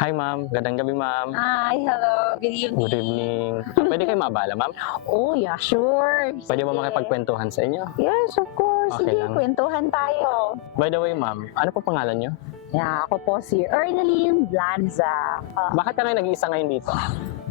Hi ma'am, gandang gabi ma'am. Hi, hello, good evening. Good evening. Pwede kayo maabala ma'am? Oh, yeah, sure. Pwede ba Sige. makipagkwentuhan sa inyo? Yes, of course. Okay Sige, lang. kwentuhan tayo. By the way ma'am, ano po pangalan nyo? Yeah, ako po si Ernaline Blanza. Bakit ka kayo nag-iisa ngayon dito?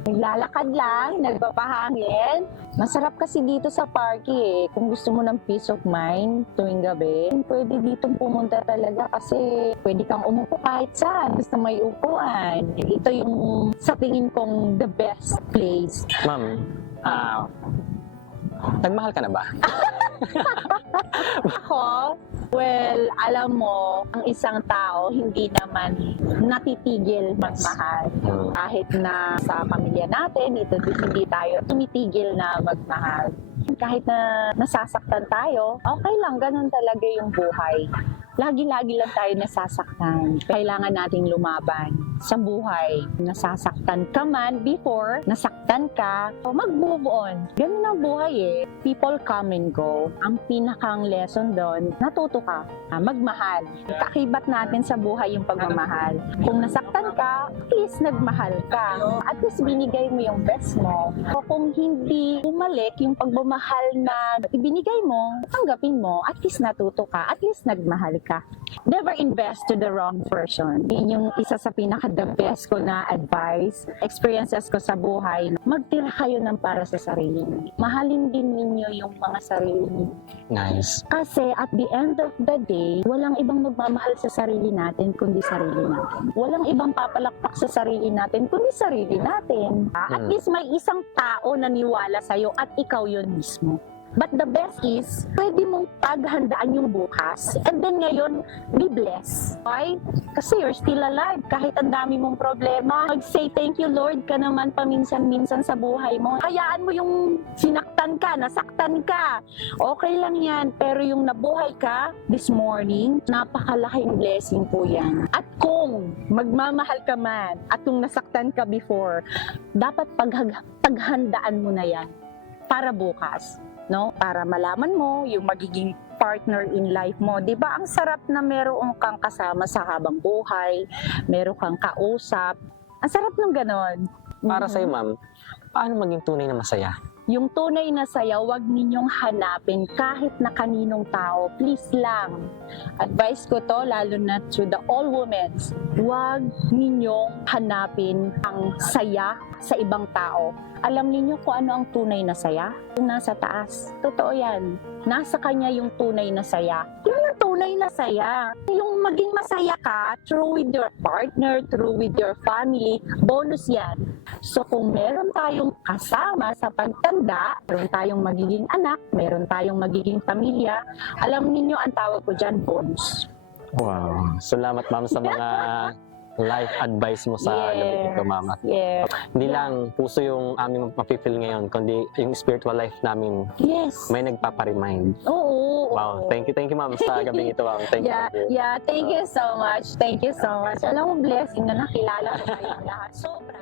Naglalakad lang, nagpapahangin. Masarap kasi dito sa parke eh. Kung gusto mo ng peace of mind tuwing gabi, pwede ditong pumunta talaga kasi pwede kang umupo kahit saan. Basta may upuan. Ito yung sa tingin kong the best place. Ma'am, nagmahal ka na ba? Ako, well, alam mo, ang isang tao hindi naman natitigil magmahal. Kahit na sa pamilya natin, hindi tayo tumitigil na magmahal. Kahit na nasasaktan tayo, okay lang, ganun talaga yung buhay. Lagi-lagi lang tayo nasasaktan. Kailangan nating lumaban sa buhay. Nasasaktan ka man before, nasaktan ka, mag-move on. Ganun ang buhay eh. People come and go. Ang pinakang lesson doon, natuto ka, magmahal. Kakibat natin sa buhay yung pagmamahal. Kung nasaktan ka, at least nagmahal ka. At least binigay mo yung best mo. O kung hindi bumalik yung pagmamahal na ibinigay mo, tanggapin mo, at least natuto ka, at least nagmahal ka. Never invest to the wrong person. Yun yung isa sa pinaka-the best ko na advice, experiences ko sa buhay. Magtira kayo ng para sa sarili niyo. Mahalin din ninyo yung mga sarili niyo. Nice. Kasi at the end of the day, walang ibang magmamahal sa sarili natin kundi sarili natin. Walang ibang papalakpak sa sarili natin kundi sarili natin. At least may isang tao na niwala sa'yo at ikaw yun mismo. But the best is, pwede mong paghandaan yung bukas and then ngayon, be blessed. Why? Kasi you're still alive. Kahit ang dami mong problema, mag-say thank you Lord ka naman paminsan-minsan sa buhay mo. Hayaan mo yung sinaktan ka, nasaktan ka. Okay lang yan. Pero yung nabuhay ka this morning, napakalaking blessing po yan. At kung magmamahal ka man at kung nasaktan ka before, dapat paghandaan mo na yan para bukas. No? Para malaman mo yung magiging partner in life mo. 'Di ba? Ang sarap na meron kang kasama sa habang buhay, meron kang kausap. Ang sarap ng ganon. Para sa'yo ma'am, paano maging tunay na masaya? Yung tunay na saya, wag ninyong hanapin kahit na kaninong tao. Please lang. Advice ko to, lalo na to the all women, wag ninyong hanapin ang saya sa ibang tao. Alam niyo kung ano ang tunay na saya? Yung nasa taas. Totoo yan. Nasa kanya yung tunay na saya. Yun ang tunay na saya. Yung maging masaya ka, true with your partner, true with your family, bonus yan. So kung meron tayong kasama sa pagtanda, meron tayong magiging anak, meron tayong magiging pamilya, alam niyo ang tawag ko dyan, bonus. Wow. Salamat ma'am sa mga life advice mo sa gabi ito mama. Yes. Hindi lang puso yung aming mapipil ngayon, kundi yung spiritual life namin Yes. may nagpaparemind. Oo. Wow, thank you ma'am sa gabi ito ma'am. Thank you. Yeah, thank you so much. Thank you so much. Alam mo, blessing na nakilala ko kayong lahat. Sobra.